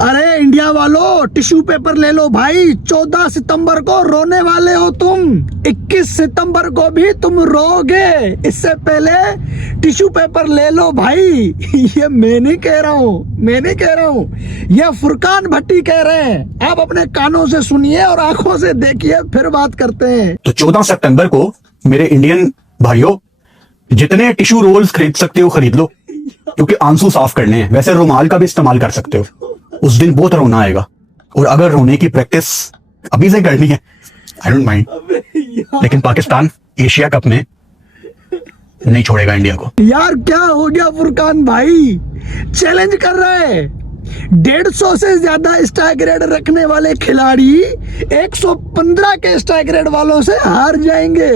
अरे इंडिया वालों, tissue paper ले लो भाई। 14 सितंबर को रोने वाले हो तुम, 21 सितंबर को भी तुम रोगे। इससे पहले टिश्यू पेपर ले लो भाई। ये मैं नहीं कह रहा हूँ, ये फुरकान भट्टी कह रहे हैं। आप अपने कानों से सुनिए और आंखों से देखिए, फिर बात करते हैं। तो 14 सितंबर को मेरे इंडियन भाइयों, जितने टिश्यू रोल्स खरीद सकते हो खरीद लो, क्योंकि आंसू साफ करने हैं। वैसे रुमाल का भी इस्तेमाल कर सकते हो, उस दिन बहुत रोना आएगा। और अगर रोने की प्रैक्टिस अभी से करनी है, आई डोंट माइंड, लेकिन पाकिस्तान एशिया कप में नहीं छोड़ेगा इंडिया को। यार क्या हो गया फुरकान भाई, चैलेंज कर रहे हैं। 150 से ज्यादा स्ट्राइक रेट रखने वाले खिलाड़ी 115 के स्ट्राइक रेट वालों से हार जाएंगे।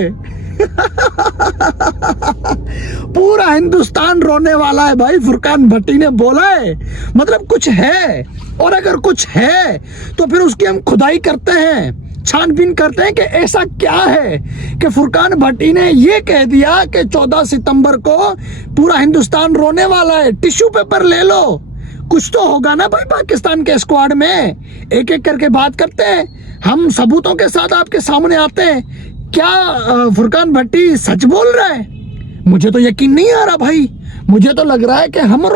पूरा हिंदुस्तान रोने वाला है भाई, फुरकान भट्टी ने बोला है। मतलब कुछ है, और अगर कुछ है तो फिर उसकी हम खुदाई करते हैं, छानबीन करते हैं कि ऐसा क्या है कि फुरकान भट्टी ने ये कह दिया कि 14 सितंबर को पूरा हिंदुस्तान रोने वाला है। टिश्यू पेपर ले लो, कुछ तो होगा ना भाई पाकिस्तान के स्क्वाड में। एक एक करके बात करते हैं, हम सबूतों के साथ आपके सामने आते हैं। क्या फुरकान भट्टी सच बोल रहा है? मुझे तो यकीन नहीं आ रहा भाई, मुझे तो लग रहा है कि हम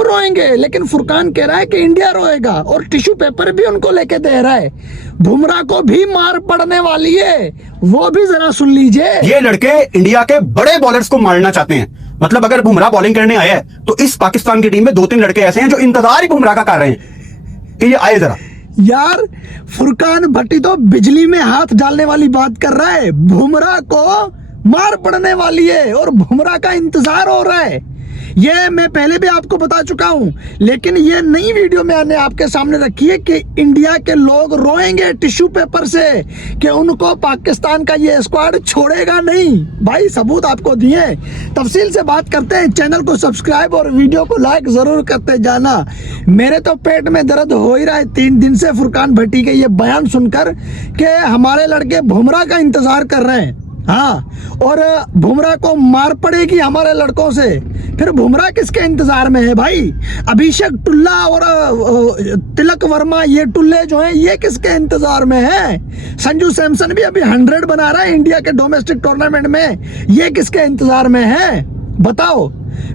रोएंगे, लेकिन फुरकान कह रहा है कि इंडिया रोएगा, और टिश्यू पेपर भी उनको लेके दे रहा है। बुमराह को भी मार पड़ने वाली है, वो भी जरा सुन लीजिए। ये लड़के इंडिया के बड़े बॉलर्स को मारना चाहते हैं। मतलब अगर बुमराह बॉलिंग करने आया है तो इस पाकिस्तान की टीम में 2-3 लड़के ऐसे हैं जो इंतजार ही बुमराह का कर रहे हैं कि ये आए जरा। यार फुरकान भट्टी तो बिजली में हाथ डालने वाली बात कर रहा है। बुमराह को मार पड़ने वाली है और बुमराह का इंतजार हो रहा है। ये मैं पहले भी आपको बता चुका हूं, लेकिन ये नई वीडियो में मैंने आपके सामने रखी है कि इंडिया के लोग रोएंगे टिश्यू पेपर से कि उनको पाकिस्तान का ये स्क्वाड छोड़ेगा नहीं। भाई सबूत आपको दिए, तफसील से बात करते हैं। चैनल को सब्सक्राइब और वीडियो को लाइक जरूर करते जाना। मेरे तो पेट में दर्द हो ही रहा है 3 दिन से फुरकान भट्टी के ये बयान सुनकर कि हमारे लड़के बुमराह का इंतजार कर रहे हैं। हाँ, और बुमराह को मार पड़ेगी हमारे लड़कों से। फिर बुमराह किसके इंतजार में है भाई? अभिषेक टुल्ला और तिलक वर्मा, ये टुल्ले जो हैं, ये किसके इंतजार में है? संजू सैमसन भी अभी 100 बना रहा है इंडिया के डोमेस्टिक टूर्नामेंट में, ये किसके इंतजार में है? बताओ।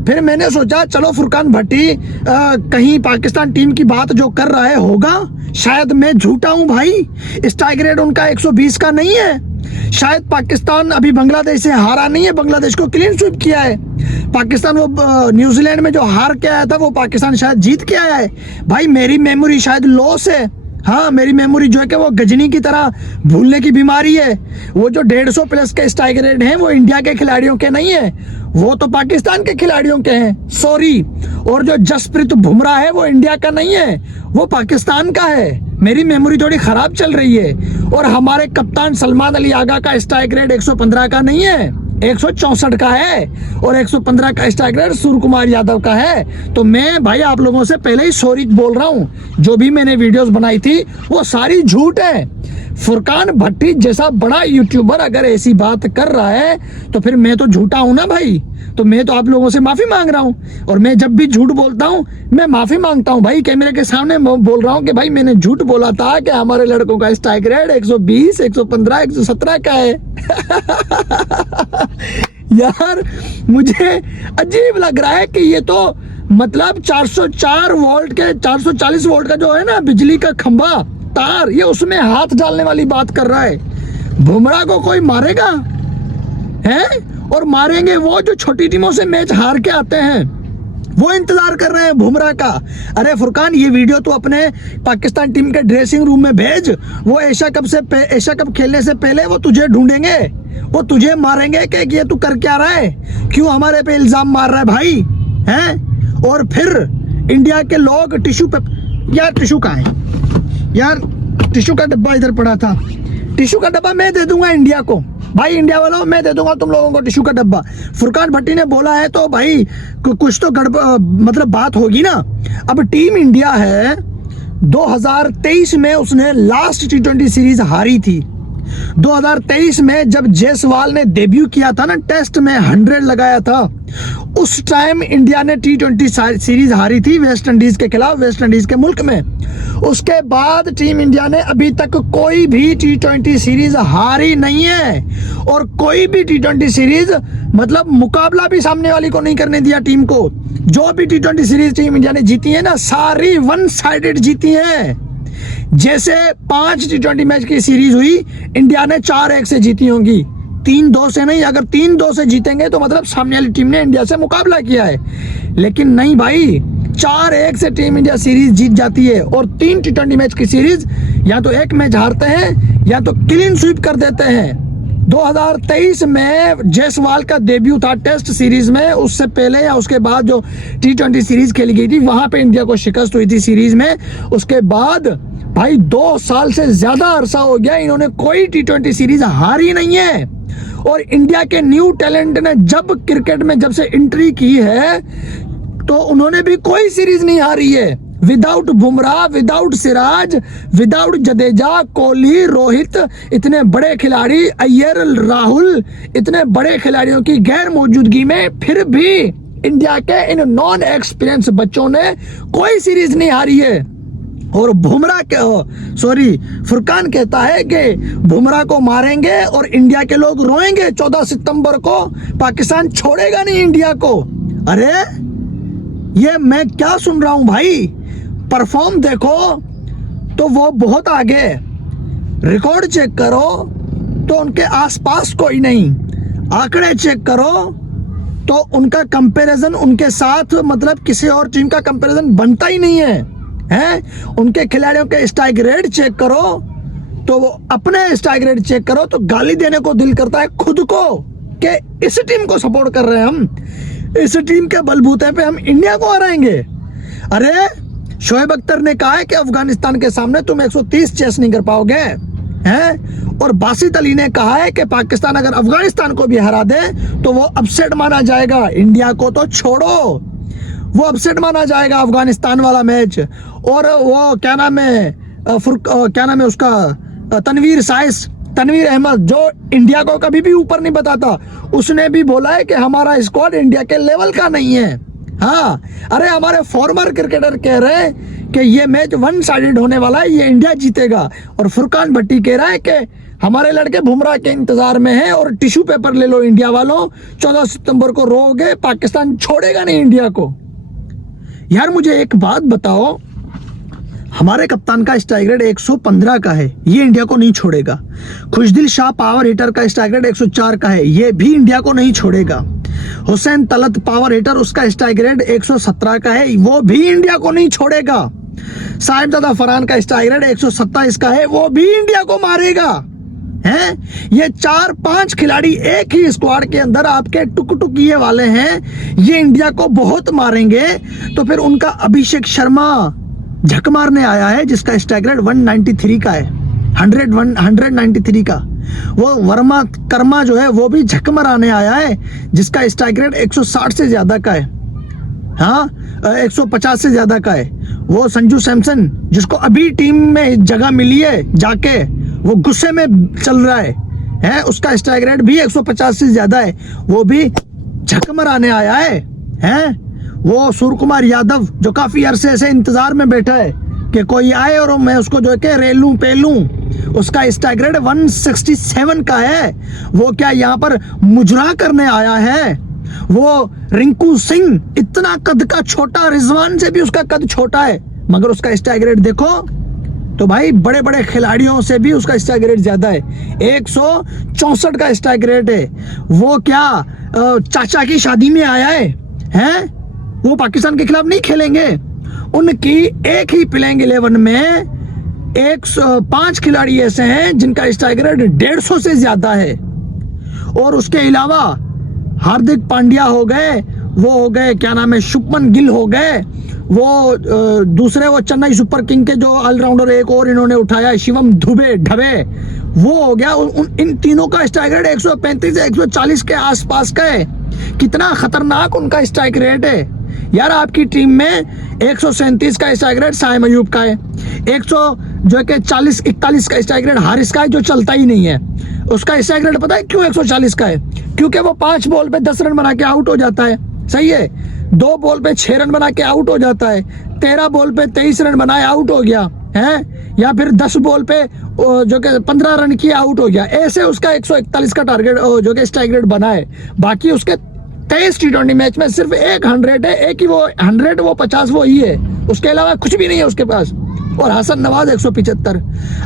फिर मैंने सोचा चलो फुरकान भट्टी कहीं पाकिस्तान टीम की बात जो कर रहा है होगा, शायद मैं झूठा हूं भाई। स्ट्राइक रेट उनका 120 का नहीं है। शायद पाकिस्तान अभी बांग्लादेश से हारा नहीं है, बांग्लादेश को क्लीन स्वीप किया है। पाकिस्तान वो न्यूजीलैंड में जो हार के आया था वो पाकिस्तान शायद जीत के आया है। भाई मेरी मेमोरी शायद लॉस है। हाँ, मेरी मेमोरी जो है कि वो गजनी की तरह भूलने की बीमारी है। वो जो 150 प्लस के स्ट्राइक रेट हैं वो इंडिया के खिलाड़ियों के नहीं है, वो तो पाकिस्तान के खिलाड़ियों के हैं, सॉरी। और जो जसप्रीत बुमराह है वो इंडिया का नहीं है, वो पाकिस्तान का है। मेरी मेमोरी थोड़ी खराब चल रही है। और हमारे कप्तान सलमान अली आगा का स्ट्राइक रेट 115 का नहीं है, 164 का है, और 115 का स्ट्राइक रेट सूर्य कुमार यादव का है। तो मैं भाई आप लोगों से पहले ही सॉरी बोल रहा हूँ, जो भी मैंने वीडियोस बनाई थी वो सारी झूठ है। फुरकान भट्टी जैसा बड़ा यूट्यूबर अगर ऐसी बात कर रहा है तो फिर मैं तो झूठा हूं ना भाई। तो मैं तो आप लोगों से माफी मांग रहा हूं, और मैं जब भी झूठ बोलता हूं मैं माफी मांगता हूं भाई। कैमरे के सामने बोल रहा हूं कि भाई मैंने झूठ बोला था कि हमारे लड़कों का स्ट्राइक रेट 120, 115, 117 का है। यार मुझे अजीब लग रहा है कि ये तो मतलब 404 वोल्ट के 440 वोल्ट का जो है ना बिजली का खंभा तार, ये उसमें हाथ डालने वाली बात कर रहा है। बुमराह को कोई मारेगा है? और मारेंगे वो जो छोटी टीमों से मैच हार के आते हैं, वो इंतजार कर रहे हैं बुमराह का। अरे फुरकान, ये वीडियो तो अपने पाकिस्तान टीम के ड्रेसिंग रूम में भेज। वो एशिया कप खेलने से पहले वो तुझे ढूंढेंगे, वो तुझे मारेंगे कि ये तू कर क्या रहा है, क्यों हमारे पे इल्जाम मार रहा है भाई, हैं? और फिर इंडिया के लोग टिश्यू पेपर, यार टिश्यू कहाँ है यार? टिश्यू का डब्बा इधर पड़ा था, टिश्यू का डब्बा मैं दे दूंगा इंडिया को। भाई इंडिया वालों, मैं दे दूंगा तुम लोगों को टिश्यू का डब्बा। फुरकान भट्टी ने बोला है तो भाई कुछ तो मतलब बात होगी ना। अब टीम इंडिया है, 2023 में उसने लास्ट T20 सीरीज हारी थी, 2023 में जब जायसवाल ने डेब्यू किया था ना, टेस्ट में 100 लगाया था, उस टाइम इंडिया ने T20 सीरीज हारी थी वेस्ट इंडीज के खिलाफ, वेस्ट इंडीज के मुल्क में। उसके बाद टीम इंडिया ने अभी तक कोई भी T20 सीरीज हारी नहीं है, और कोई भी T20 सीरीज मतलब मुकाबला भी सामने वाली को नहीं करने दिया टीम को। जो भी T20 सीरीज टीम इंडिया ने जीती है ना, सारी वन साइडेड जीती है। जैसे 5 T20 मैच की सीरीज हुई, इंडिया ने 4-1 से जीती होंगी, 3-2 से नहीं। अगर 3-2 से जीतेंगे तो मतलब सामने वाली टीम ने इंडिया से मुकाबला किया है, लेकिन नहीं भाई, 4-1 से टीम इंडिया सीरीज जीत जाती है। और 3 T20 मैच की सीरीज या तो एक मैच हारते हैं या तो क्लीन स्वीप कर देते हैं। 2023 में जायसवाल का डेब्यू था टेस्ट सीरीज में, उससे पहले या उसके बाद जो T20 सीरीज खेली गई थी वहां पे इंडिया को शिकस्त हुई थी सीरीज में। उसके बाद भाई 2 साल से ज्यादा अरसा हो गया, इन्होंने कोई T20 सीरीज हारी नहीं है। और इंडिया के न्यू टैलेंट ने जब क्रिकेट में जब से एंट्री की है तो उन्होंने भी कोई सीरीज नहीं हारी है। Without Bumrah, without Siraj, without Jadeja, Kohli, Rohit, इतने बड़े खिलाड़ी, अय्यर, राहुल, इतने बड़े खिलाड़ियों की गैर मौजूदगी में फिर भी इंडिया के इन नॉन एक्सपीरियंस बच्चों ने कोई सीरीज नहीं हारी है। और फुरकान कहता है कि बुमराह को मारेंगे और इंडिया के लोग रोएंगे 14 सितंबर को, पाकिस्तान छोड़ेगा नहीं इंडिया को। अरे ये मैं क्या सुन रहा हूं भाई? परफॉर्म देखो तो वो बहुत आगे, रिकॉर्ड चेक करो तो उनके आसपास कोई नहीं, आंकड़े चेक करो तो उनका कंपैरिजन उनके साथ मतलब किसी और टीम का कंपैरिजन बनता ही नहीं है। उनके खिलाड़ियों के स्ट्राइक रेट चेक करो तो वो अपने स्ट्राइक रेट चेक करो तो गाली देने को दिल करता है खुद को कि इस टीम को सपोर्ट कर रहे हैं हम, इस टीम के बलबूते पे हम इंडिया को हराएंगे। अरे शोएब अख्तर ने कहा है कि अफगानिस्तान के सामने तुम 130 चेस नहीं कर पाओगे हैं, और बासित अली ने कहा है कि पाकिस्तान अगर अफगानिस्तान को भी हरा दे तो वो अपसेट माना जाएगा। इंडिया को तो छोड़ो, वो अपसेट माना जाएगा अफगानिस्तान वाला मैच। और वो क्या नाम है उसका तनवीर अहमद, जो इंडिया को कभी भी ऊपर नहीं बताता, उसने भी बोला है कि हमारा स्क्वाड इंडिया के लेवल का नहीं है। हाँ, अरे हमारे फॉर्मर क्रिकेटर कह रहे हैं कि ये मैच वन साइडेड होने वाला है, ये इंडिया जीतेगा। और फुरकान भट्टी कह रहा है कि हमारे लड़के बुमराह के इंतजार में हैं और टिश्यू पेपर ले लो इंडिया वालों, 14 सितंबर को रोओगे, पाकिस्तान छोड़ेगा नहीं इंडिया को। यार मुझे एक बात बताओ, हमारे कप्तान का स्ट्राइक रेट 115 का है, ये इंडिया को नहीं छोड़ेगा। खुशदिल शाह पावर हिटर का स्ट्राइक रेट 104 का है, ये भी इंडिया को नहीं छोड़ेगा। हुसैन तलत पावर हिटर, उसका स्ट्राइक रेट 117 का है, वो भी इंडिया को नहीं छोड़ेगा। साहिबजादा फरहान का स्ट्राइक रेट 127 का है, वो भी इंडिया को मारेगा। हैं? ये 4-5 खिलाड़ी एक ही स्क्वाड के अंदर आपके टुकटुकिए वाले हैं, ये इंडिया को बहुत मारेंगे। तो फिर उनका अभिषेक शर्मा झक मारने आया है जिसका स्ट्राइक रेट 193 का है, 193 का। वो वर्मा कर्मा जो है वो भी झक मारने आया है जिसका स्ट्राइक रेट 160 से ज्यादा का है, हाँ 150 से ज्यादा का है। वो संजू सैमसन जिसको अभी टीम में जगह मिली है जाके, वो गुस्से में चल रहा है, उसका स्ट्राइक रेट भी 150 से ज्यादा है, वो भी झक मारने आया है। वो सूर्य कुमार यादव जो काफी अरसे से इंतजार में बैठा है कि कोई आए और मैं उसको जो है कि रेलूं पेलूं, उसका स्ट्राइक रेट 167 का है। वो क्या यहाँ पर मुजरा करने आया है? वो रिंकू सिंह इतना कद का छोटा, रिजवान से भी उसका कद छोटा है, मगर उसका स्ट्राइक रेट देखो तो भाई बड़े बड़े खिलाड़ियों से भी उसका स्ट्राइक रेट ज्यादा है, 164 का स्ट्राइक रेट है। वो क्या चाचा की शादी में आया है? वो पाकिस्तान के खिलाफ नहीं खेलेंगे, उनकी एक ही प्लेइंग 11 में 105 खिलाड़ी ऐसे हैं जिनका स्ट्राइक रेट 150 से ज्यादा है। और उसके अलावा हार्दिक पांड्या हो गए, वो हो गए क्या नाम है, शुभमन गिल हो गए, वो दूसरे वो चेन्नई सुपर किंग के जो ऑलराउंडर एक और इन्होंने उठाया, शिवम ढबे, वो हो गया। इन तीनों का स्ट्राइक रेट 135 से 140 के आसपास का है। कितना खतरनाक उनका स्ट्राइक रेट है यार। आपकी टीम में 137 का स्ट्राइक रेट साइम अयूब का है, जो है कि 40-41 का स्ट्राइक रेट हारिस का है, जो चलता ही नहीं है। उसका स्ट्राइक रेट पता है क्यों 140 का है? क्योंकि वो 5 बॉल पे 10 रन बना के आउट हो जाता है, सही है। 2 बॉल पे 6 रन बना के आउट हो जाता है, 13 बॉल पे 23 रन बनाए आउट हो गया है, या फिर 10 बॉल पे जो कि 15 रन किए आउट हो गया। ऐसे उसका 141 का टारगेट जो कि स्ट्राइक रेट बना है। बाकी उसके 23 T20 मैच में सिर्फ एक 100 है, एक ही वो 100, वो 50 वो ही है, उसके अलावा कुछ भी नहीं है उसके पास। और हसन नवाज 175।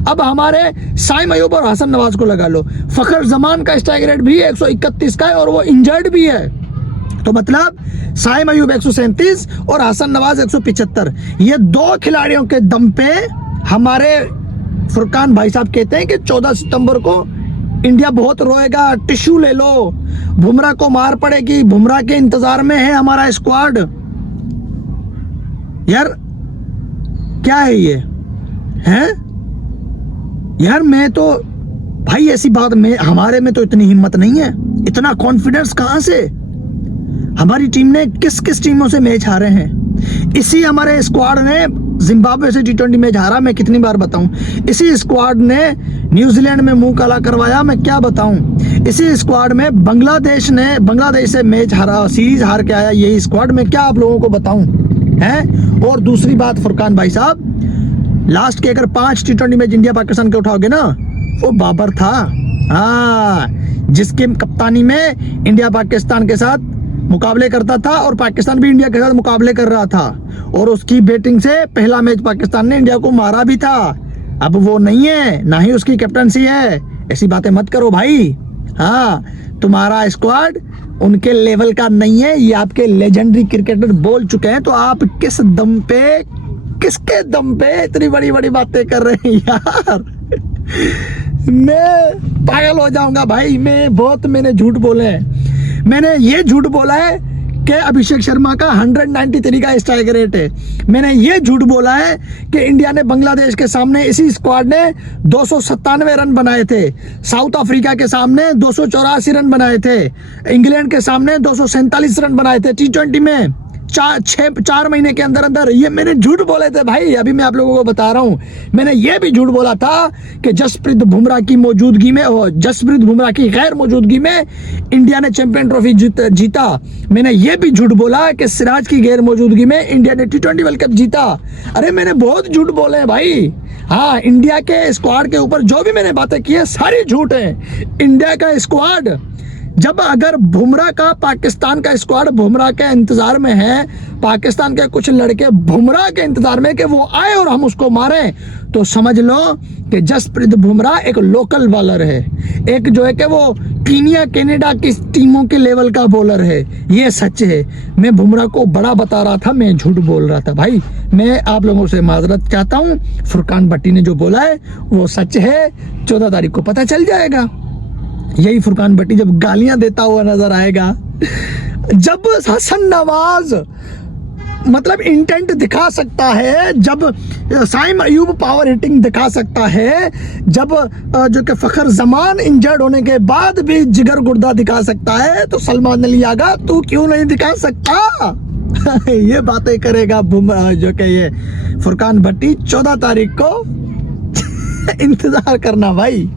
अब हमारे साइम अयूब और हसन नवाज को लगा लो। फखर जमान का स्ट्राइक रेट भी 131 का है और वो इंजर्ड भी है। तो मतलब साइम अयूब 137 और हसन नवाज 175। ये 2 खिलाड़ियों के दम पे हमारे फुरकान भाई साहब कहते हैं कि 14 सितंबर को इंडिया बहुत रोएगा, टिश्यू ले लो, बुमराह को मार पड़ेगी, बुमराह के इंतजार में है हमारा स्क्वाड। यार क्या है ये है यार? मैं तो भाई ऐसी बात में हमारे में तो इतनी हिम्मत नहीं है, इतना कॉन्फिडेंस कहां से? हमारी टीम ने किस किस टीमों से मैच हारे हैं? इसी हमारे स्क्वाड ने जिम्बाब्वे से T20 मैच हारा, मैं कितनी बार बताऊं। इसी स्क्वाड ने न्यूजीलैंड में मुंह काला करवाया, मैं क्या बताऊं। इसी स्क्वाड में बांग्लादेश से मैच हारा, सीरीज हार के आया यही स्क्वाड, में क्या आप लोगों को बताऊं है। और दूसरी बात फुरकान भाई साहब, लास्ट के अगर 5 T20 मैच इंडिया पाकिस्तान के उठाओगे ना, वो बाबर था, हाँ, जिसके कप्तानी में इंडिया पाकिस्तान के साथ मुकाबले करता था और पाकिस्तान भी इंडिया के साथ मुकाबले कर रहा था। और उसकी बैटिंग से पहला मैच पाकिस्तान ने इंडिया को मारा भी था। अब वो नहीं है, ना ही उसकी कैप्टनसी है। ऐसी बातें मत करो भाई। हाँ, तुम्हारा स्क्वाड उनके लेवल का नहीं है, ये आपके लेजेंडरी क्रिकेटर बोल चुके हैं। तो आप किस दम पे, किसके दम पे इतनी बड़ी बड़ी बातें कर रहे हैं यार? मैं पागल हो जाऊंगा भाई। मैंने झूठ बोले हैं। मैंने ये झूठ बोला है कि अभिषेक शर्मा का 193 का स्ट्राइक रेट है। मैंने ये झूठ बोला है कि इंडिया ने बांग्लादेश के सामने, इसी स्क्वाड ने 297 रन बनाए थे। साउथ अफ्रीका के सामने 284 रन बनाए थे। इंग्लैंड के सामने 247 रन बनाए थे T20 में 4 महीने के अंदर अंदर। ये मैंने झूठ बोले थे भाई। अभी मैं आप लोगों को बता रहा हूं, मैंने ये भी झूठ बोला था कि जसप्रीत बुमराह की मौजूदगी में, जसप्रीत बुमराह की गैर मौजूदगी में इंडिया ने चैंपियन ट्रॉफी जीता। मैंने ये भी झूठ बोला कि सिराज की गैर मौजूदगी में इंडिया ने T20 वर्ल्ड कप जीता। अरे मैंने बहुत झूठ बोले हैं भाई। हाँ, इंडिया के स्क्वाड के ऊपर जो भी मैंने बातें की है सारी झूठ है। इंडिया का स्क्वाड, जब अगर बुमराह का, पाकिस्तान का स्क्वाड बुमराह के इंतजार में है, पाकिस्तान के कुछ लड़के बुमराह के इंतजार में कि वो आए और हम उसको मारें, तो समझ लो कि जसप्रीत बुमराह एक लोकल बॉलर है, एक जो है कि वो कीनिया कनाडा की टीमों के लेवल का बॉलर है। ये सच है। मैं बुमराह को बड़ा बता रहा था, मैं झूठ बोल रहा था भाई। मैं आप लोगों से माजरत चाहता हूँ। फुरकान भट्टी ने जो बोला है वो सच है। 14 तारीख को पता चल जाएगा। यही फुरकान भट्टी जब गालियां देता हुआ नजर आएगा, जब हसन नवाज मतलब इंटेंट दिखा सकता है, जब साइम अयूब पावर हिटिंग दिखा सकता है, जब जो कि फखर जमान इंजर्ड होने के बाद भी जिगर गुर्दा दिखा सकता है, तो सलमान अली आगा तू क्यों नहीं दिखा सकता? ये बातें करेगा जो कि ये फुरकान भट्टी। 14 तारीख को इंतजार करना भाई।